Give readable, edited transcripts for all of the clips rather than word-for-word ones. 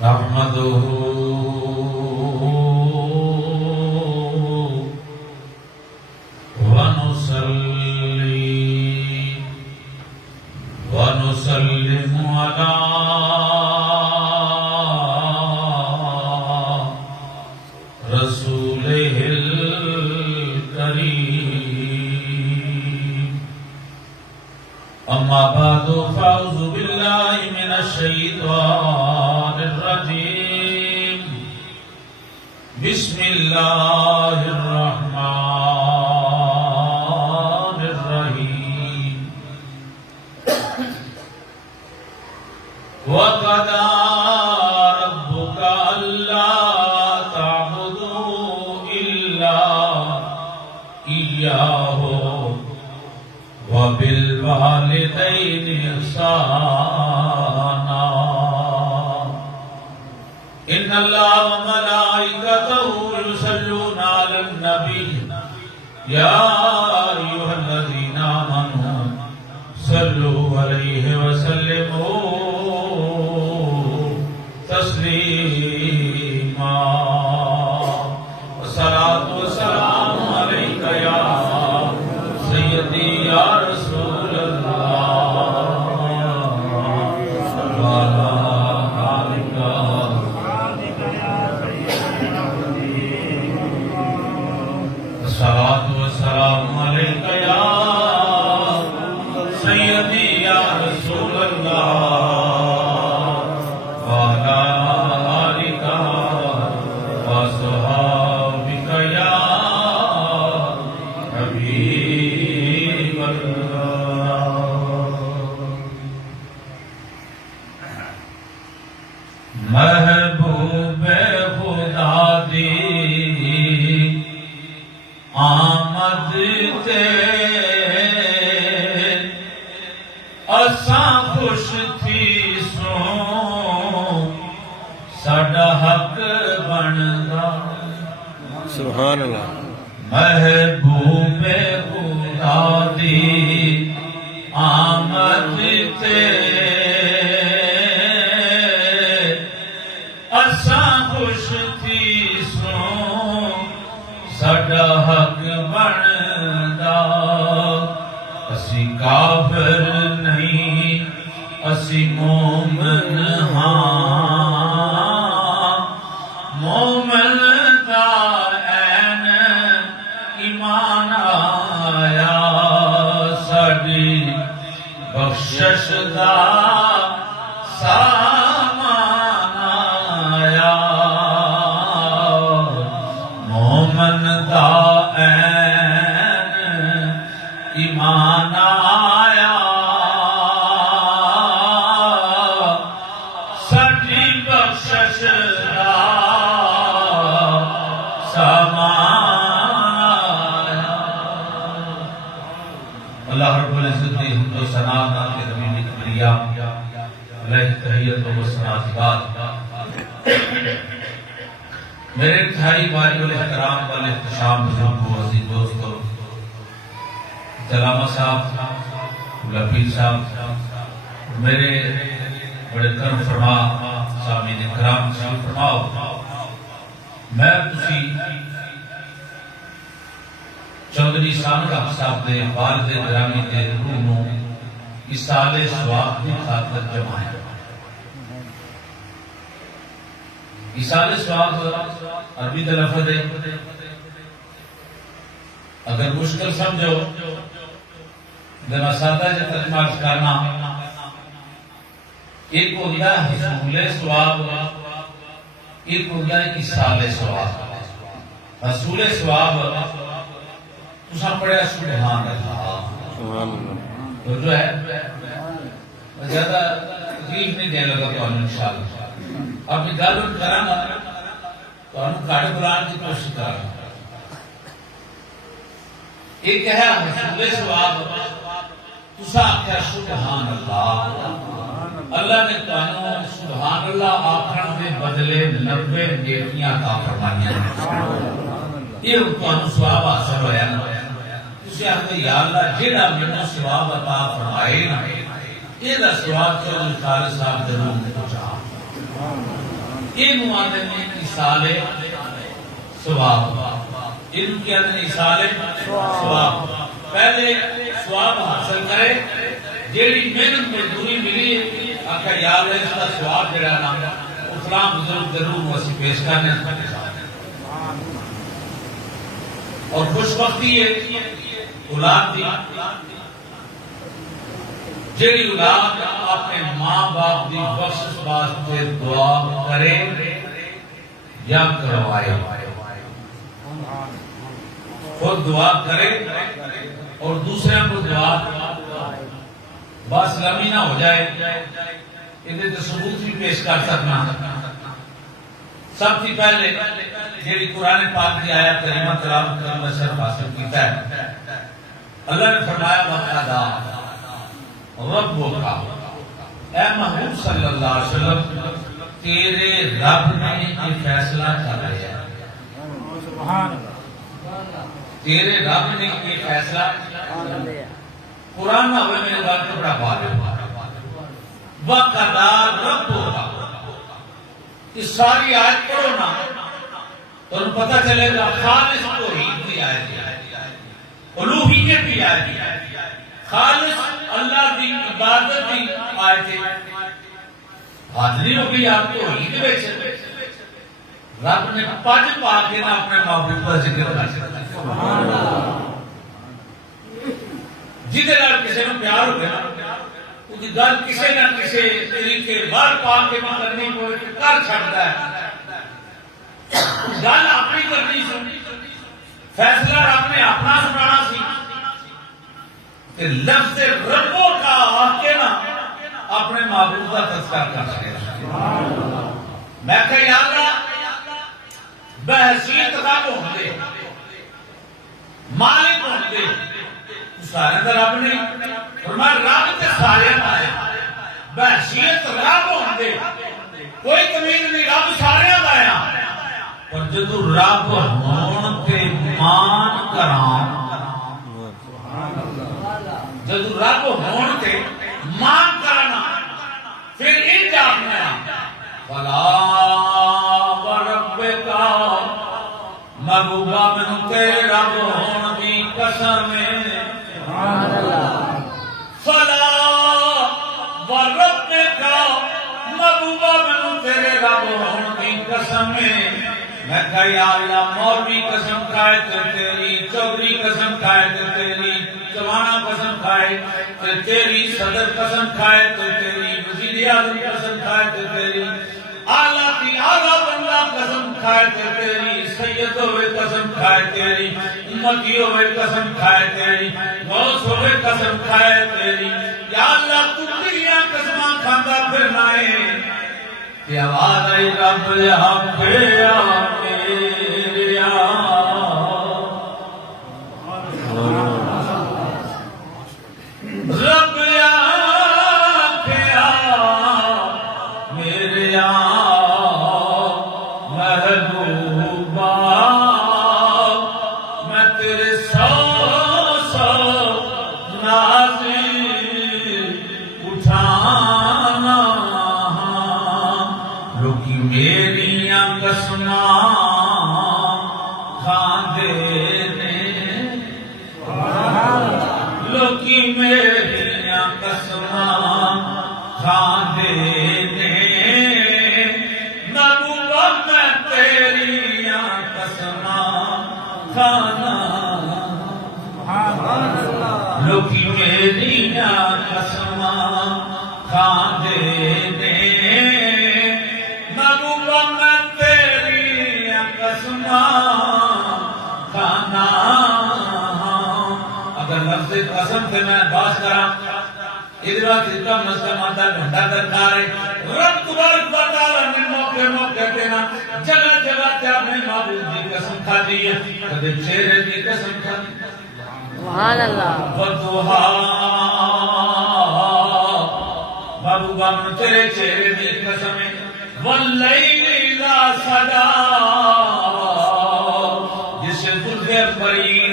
نحمده ونصلي ونسلم على رسوله الكريم أما بعد فأعوذ بالله من الشيطان الرجيم بسم الله الرحمن الرحيم وقضى ربك ألا تعبدوا إلا إياه وبالوالدين إحسانا إن الله وملائكته يصلون على النبي يا أيها الذين آمنوا صلوا عليه وسلموا تسليما والصلاة والسلام عليك يا سيدي يا رسول الله وعلى آلك الصلاة والسلام عليك يا سيدي يا رسول الله وعلى آلك وصحابك يا حبيب الله محبوب خدا دی آمد تے اساں خوش تھی سوں ساڈا حق بندا سبحان اللہ محبوب خدا دی آمد تے اساں خوش تھی سوں ساڈا حق بندا اسی کافر نہیں اسی مومن ہاں مومن دا این ایمان آیا ساڈی بخشش دا سامان آیا مومن دا این ایمان آیا ساڈی بخشش دا سامان آیا اللہ رب العزت کی حمد و ثنا نام کے نبی کی کبریا علیہ تحیت و ثنا بعد میرے انتہائی بھائی الاحترام والے احتشام بزرگوں عزیز دوستوں علامہ صاحب لفیل صاحب میرے بڑے کرم فرما سامعین کرام تشریف فرماؤ میں تسی چودھری سانگہ صاحب دے والد گرامی دے روح نو ایصال ثواب دی خاطر جمع ہے ایصال ثواب عربی کا لفظ ہے اگر مشکل سمجھو ذرا سادہ جا ترجمہ کرنا ایک ہو گیا حصول ثواب ایک ہو گیا ایصال ثواب حصول ثواب تساں پڑھیا سبحان اللہ تو جو ہے زیادہ تکلیف نہیں دے لگا تو انشاءاللہ اپنی گل کراں گا تو ہم گاڑی بلان کی کوشش کراں گا ایک ہے حصول ثواب تساں آکھیا سبحان اللہ اللہ نے تانوں سبحان اللہ آکھن دے بدلے 90 نیکیاں عطا فرمائیاں یہ تانوں ثواب حاصل ہویا نا تسی آکھدے یا اللہ جیڑا مینوں ثواب عطا فرمائے نا یہ دا ثواب چودھری خالد صاحب ضرور پہنچا یہ آتے ہیں اصال ثواب، ان کے اندر اصال ثواب، پہلے ثواب حاصل کرے، جیڑی محنت مزدوری ملی ہے آخر یاد ہے اس کا ثواب جڑا نا اسلام بزرگ ضرور وسی پیش کرنے اور خوش بختی ہے اولاد دی، جیڑی اولاد اپنے ماں باپ دی بخشش واسطے دعا کرے یا کروائے، خود دعا کرے اور دوسرے کو دعا بس لمحی نہ ہو جائے، یہ تو ثبوت بھی پیش کر سکنا۔ سب سے پہلے جیڑی قرآن پاک کی آیت کریمہ تلاوت کرنا شرف حاصل کیتا ہے، اللہ نے فرمایا وَقَضَىٰ رَبُّكَ، اے محبوب صلی اللہ علیہ وسلم تیرے رب نے یہ فیصلہ کر لیا ہے، تیرے رب نے یہ فیصلہ قرآن نہ ہوئے میرے بات کو بڑا بات ہے وَقَضَىٰ رَبُّكَ، اس ساری آیت پڑھو نا تو انہوں پتہ چلے گا خالص توحید کی آیت ہے، الوہیت کی آیت ہے، خالص اللہ کی عبادت کی آیت ہے، حاضری ہو گئی آپ توحید بیچ رب نے پاج پا کے نہ اپنے محبوب کا ذکر کر سکتا جدے نال کسی نے پیار ہو گیا اس کی گل کسی نہ کسی طریقے بار پا کے نہ کرنی پڑے کر چھڑتا ہے، گل اپنی کرنی سی، فیصلہ رب نے اپنا سنانا سی، کہ لفظ ربو کا آ کے نا اپنے محبوب کا تذکر کر سکے۔ میں کہ یا اللہ بحثیت رب ہوں گے، مالک ہوں گے، سارے دا رب نہیں، فرمایا رب تے سارے آئے، بحثیت رب ہوں گے، کوئی تمیز نہیں، رب سارے آیا، پر جدو رب ہون تے مان کرام، جدو رب ہون تے مان کرنا، پھر ان جاپنا فلا وربک محبوبہ میں تیرے رب ہون دی قسم فلا وربک محبوبہ میں تیرے رب ہون دی قسم میں کہا یا اللہ مولوی قسم کھائے تو تیری، چودھری قسم کھائے تو تیری، جوانا قسم کھائے تو تیری، صدر قسم کھائے تو تیری، وزیر اعظم قسم کھائے تو تیری، اعلیٰ کی اعلیٰ بندہ قسم کھائے تو تیری، سید ہوئے قسم کھائے تیری، امتی ہوئے قسم کھائے تیری، غوث ہوئے قسم کھائے تیری، یا اللہ تو تیریاں قسماں کھاندہ پھرنا ہے کہ آواز آئی رب حق یا میرے رب یا میرے محبوبہ میں تیرے سو سو نازل اٹھانا لوکی میریاں قسماں کھاندے نے، لوکی میریاں قسماں کھاندے نے، محبوبہ میں تیریاں قسماں کھانا، لوکی میریاں قسماں کھاندے نے، محبوبہ میں تیریاں قسماں کھانا۔ اگر لفظ قسم سے میں باس کرا ادھر اس کا مسلم آتا گھنٹہ درکار ہے، رب تبارک و تعالیٰ نے موقع موقع دینا جگہ جگہ تے اپنے معبود کی قسم کھا دی ہے، کدے چہرے کی قسم کھا دی، سبحان اللہ، وَضُحَا محبوبہ من تیرے چہرے کی قسم ہے، وَاللَّيْلِ اِذَا سَجَا جسے زلف اکبرین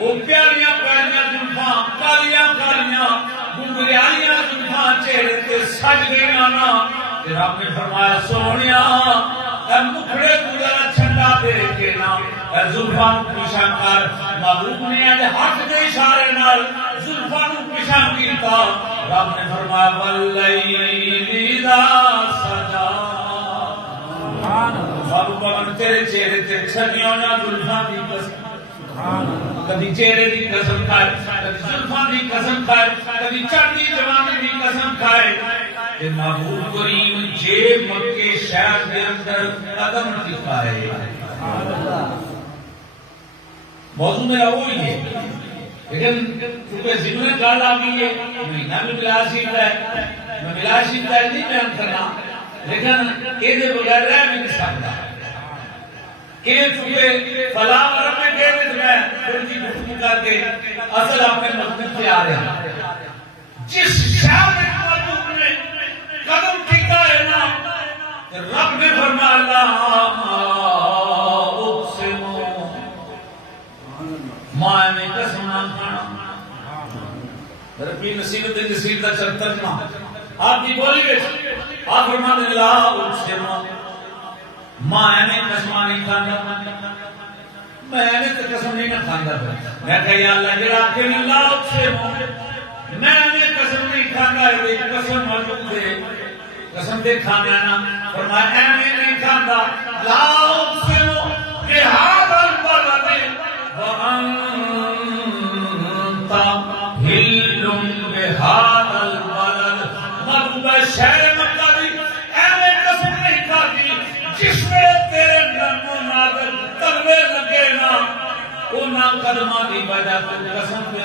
وہ پیاریاں پیاریاں زلفاں کالیاں کالیاں گنگریالیاں زلفاں چہرے تے سج گئیاں نا، پھر آپ نے فرمایا سونیا مکھڑے کو ذرا چھنڈا دے کے نام زلفاں پیشا کر محبوب نے اج ہاتھ دے اشارے نال زلفاں پیشا کیتا رب نے فرمایا واللیل اذا سجا محبوبہ من تیرے چہرے تے چھڑیاں نہ زلفاں دی قسم کبھی چہرے دی قسم کھائے کبھی زلفاں دی قسم کھائے کبھی چڑھتی جوانی دی قسم کھائے کہ محبوب کریم جے مکے شہر کے اندر قدم ٹکائے موضوع میرا وہی ہے لیکن چونکہ ذہن میں گل آ گئی ہے مہینہ بھی ملاشیب ہے میں ملاشیب کا نہیں بیان کرنا لیکن یہ بغیر رہ بھی نہیں سکتا یہ چونکہ فلاں ورم میں کہہ رہے میں پھر کی گفتگو کر کے اصل اپنے مقصد سے آ رہے ہیں جس شہر میں محبوب نے قدم ٹھیکا ہے نا رب نے فرمایا ماں میں قسم نہ کھانا ربی نصیب تے نصیب دا ترجمہ آپ کی بولی وچ آپ فرماتے ہیں لا اقسم ماں میں قسم نہیں کھانا میں نے تے قسم نہیں کھانا میں کہ یا اللہ جڑا کہ لا اقسم میں نے قسم نہیں کھانا ہے قسم موجود ہے قسم دے کھانا نا فرمایا میں نہیں کھانا لا اقسم بهذا البلد وانت حل بهذا البلد محبوب شہر مکہ دی ایویں قسم نہیں کھاتی جس میں تیرے نام و نادر تلوے لگے نا انہاں قدماں دی وجہ تو قسم پہ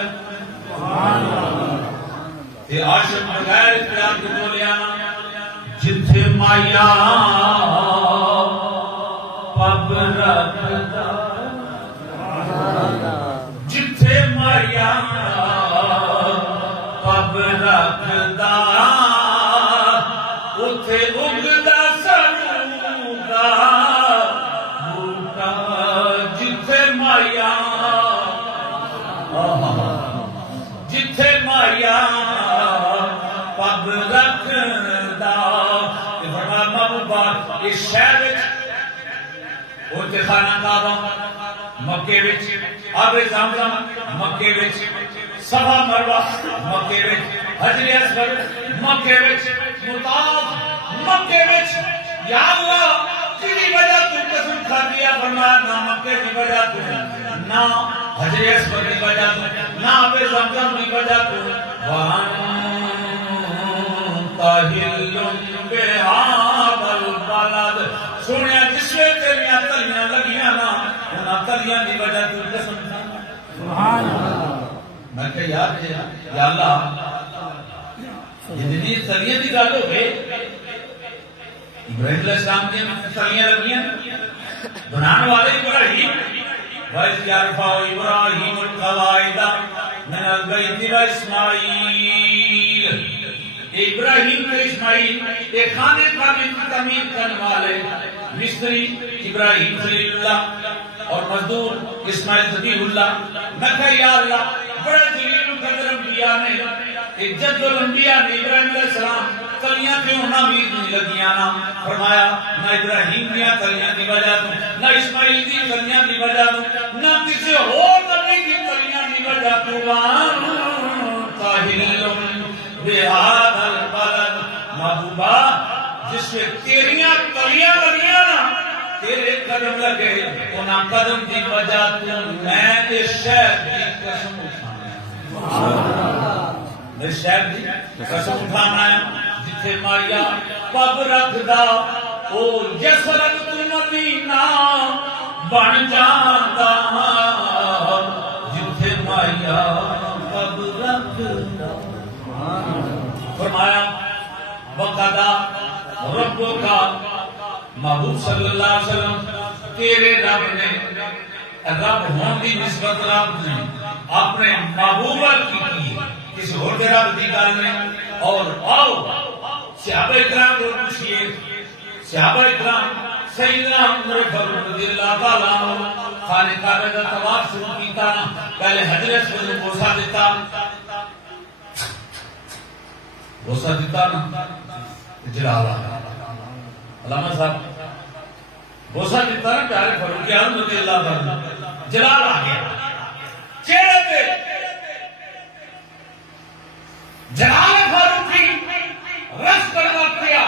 سبحان اللہ یہ عاشق بغیر اختیار کے بولیا جتھے مایا پب رکھدا جتھے مایا پب رکھدا اوتھے اگدا سنوں دا بوٹا جتھے مایا جتھے مایا پب رکھدا فرمایا محبوبہ اس شہر اوتھے خانہ کعبہ مکے وچ آب زمزم مکے وچ صفا مروہ مکے وچ حجر اسود مکے وچ مطاف مکے وچ یا اللہ کیڑی وجہ تو قسم کھا دیا فرمایا نہ مکے کی وجہ تو نہ حجر اسود کی وجہ تو نہ آب زمزم کی وجہ تو حل بهذا البلد سنیا جس میں تیریاں تلیاں لگیاں نا انہاں تلیاں دی وجہ تو قسم کھانا سبحان اللہ میں کہ یا اللہ جتنی تلیاں دی گل ہو گئے ابراہیم علیہ السلام کی تلیاں لگیاں بنانے والے ابراہیم وَإِذْ يَرْفَعُ إِبْرَاهِيمُ الْقَوَاعِدَ مِنَ الْبَيْتِ وَإِسْمَاعِيلُ ابراہیم و اسماعیل ایک خانے کا بھی تعمیر کرنے والے مستری ابراہیم خلیل اللہ اور مزدور اسماعیل ذبیح اللہ میں کہا یا اللہ بڑے جلیل و قدر انبیاء نے ایک جد الانبیاء نے ابراہیم علیہ السلام تلیاں کیوں نہ بھی لگیاں نا فرمایا نہ ابراہیم دیا تلیاں دی وجہ تو نہ اسماعیل دی تلیاں دی وجہ تو نہ کسی اور نبی کی تلیاں دی وجہ تو وانتا حل بهذا البلد محبوبہ جس میں تیریاں تلیاں لگیاں نا تیرے قدم لگے انہاں قدم دی وجہ تو میں اس شہر کی قسم اٹھانا میں شہر کی قسم اٹھانا ہے جتھے مایا پب رکھدا او جسرت مدینہ بن جاندا جتھے مایا پب رکھدا فرمایا وقدا رب کا محبوب صلی اللہ علیہ وسلم تیرے رب نے رب ہون کی نسبت رب نے اپنے محبوبہ کی کسی اور کے رب کی گل نہیں اور آؤ صحابہ اکرام کو پوچھئے صحابہ اکرام سیدنا عمر فاروق رضی اللہ تعالیٰ عنہ خانہ کعبہ کا طواف شروع کیتا پہلے حجر اسود کو بوسہ دیتا بوسہ دیتا نا جلالا علامہ صاحب بوسا دیتا نا پیارے فاروق اعظم رضی اللہ عنہ، جلال آ گیا چہرے پہ، جلال فاروقی رس کرنا کیا،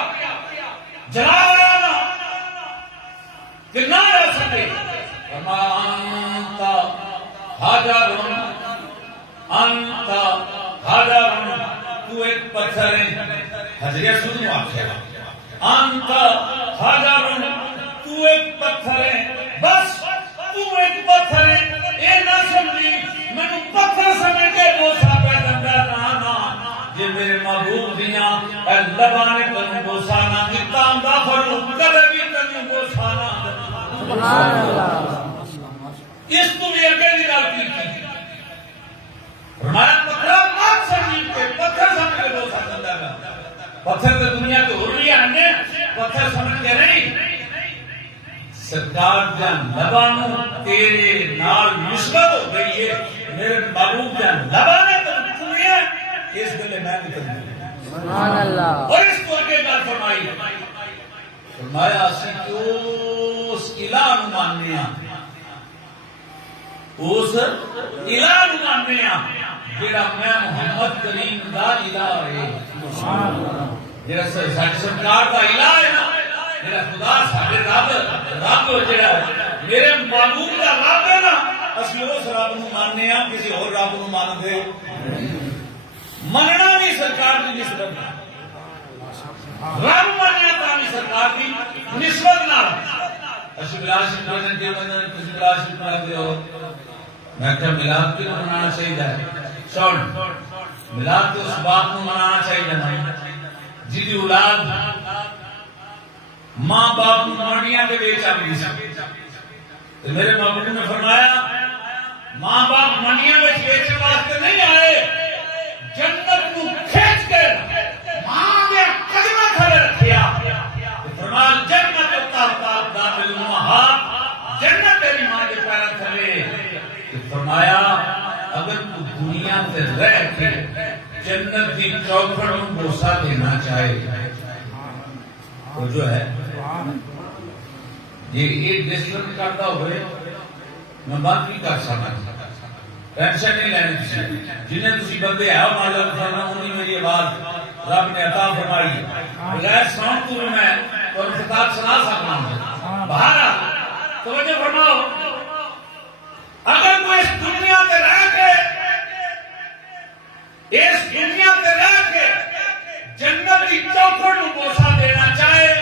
جلال آنا کہ نہ رہ سکے، انت حجر انت حجر، تو ایک پتھر ہے، حجر اسود نو آکھیا، انت حجر، تو ایک پتھر ہے، بس تو ایک پتھر ہے، اے نہ سمجھی میں نے پتھر سمجھ کے بوسا پہ دنگا نانا، یہ میرے محبوب دیاں اے لبانے تنو بوسا نہ دیتا اندہ فروق کدے بھی تنو بوسا نہ سبحان اللہ اس کو بھی اگے دی گل کی فرمایا پتھر مات سمجھی کے پتھر سمجھ کے بوسا دنگا گا، پتھر تو دنیا کے ہو رہی ہے، پتھر سمجھ کے نہیں، سرکار جان لبانو تیرے نال نسبت ہو گئی ہے، میرے محبوب جان لبانے تو دنیا اس دلے میں بھی کروں، سبحان اللہ اور اس کو اگے گل فرمائی فرمایا اسی کہ اس الہ نو ماننے ہاں، اس الہ نو ماننے ہاں جڑا میں محمد کریم دا الہ ہے، جڑا ساڈے سرکار دا الہ ہے نا، جڑا خدا ساڈے رب جڑا میرے محبوب دا رب ہے نا، اسی اس رب نو ماننے ہاں، کسی اور رب نو مانتے مننا نہیں سرکار دی نسبت رب مننا تا نہیں سرکار دی نسبت نہ اسی بلال شریف پڑھنے کے بندے کسی بلال شریف پڑھتے ہو، میں کہ میلاد کیوں منانا چاہیے، سن میلاد تو اس بات کو منانا چاہیے نا جی دی اولاد ماں باپ منڈیاں کے بیچ آگئی سی، میرے محبوب نے فرمایا ماں باپ منڈیاں میں بیچنے واسطے نہیں آئے، جنت کو کھینچ کر ماں کے قدمہ کھڑے رکھیا، فرمایا جنت تحت داخل امہات، جنت تیری ماں کے پیروں تھلے، فرمایا اگر تو دنیا سے رہ کے جنت کی چوکھٹ میں بوسا دینا چاہے تو جو ہے یہ ایک ڈسپلن کرتا ہوئے میں بات نہیں کر سکتا، ٹینشن نہیں لینی تھی، جنہیں تسی بندے ہے معلوم کرنا انہی میری آواز رب نے عطا فرمائی، بغیر ساؤنڈ تو میں اور خطاب سنا سکنا ہوں، بہارا توجہ فرماؤ، اگر کوئی اس دنیا کے رہ کے اس دنیا کے رہ کے جنت کی چوکھٹ کو بوسا دینا چاہے،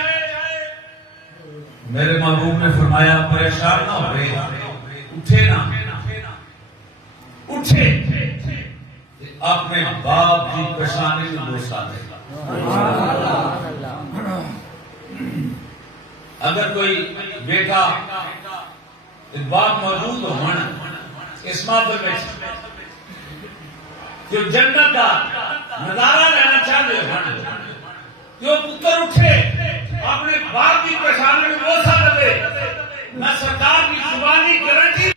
میرے محبوب نے فرمایا پریشان نہ ہوئے، اٹھے نہ اٹھے اپنے باپ کی پیشانی کو بوسا دے، اگر کوئی بیٹا باپ موجود ہو اس محفل میں جو جنت کا نظارہ لینا چاہتے ہو جو پتر اٹھے اپنے باپ کی پیشانی میں بوسا دے، میں سرکار کی زبانی گارنٹی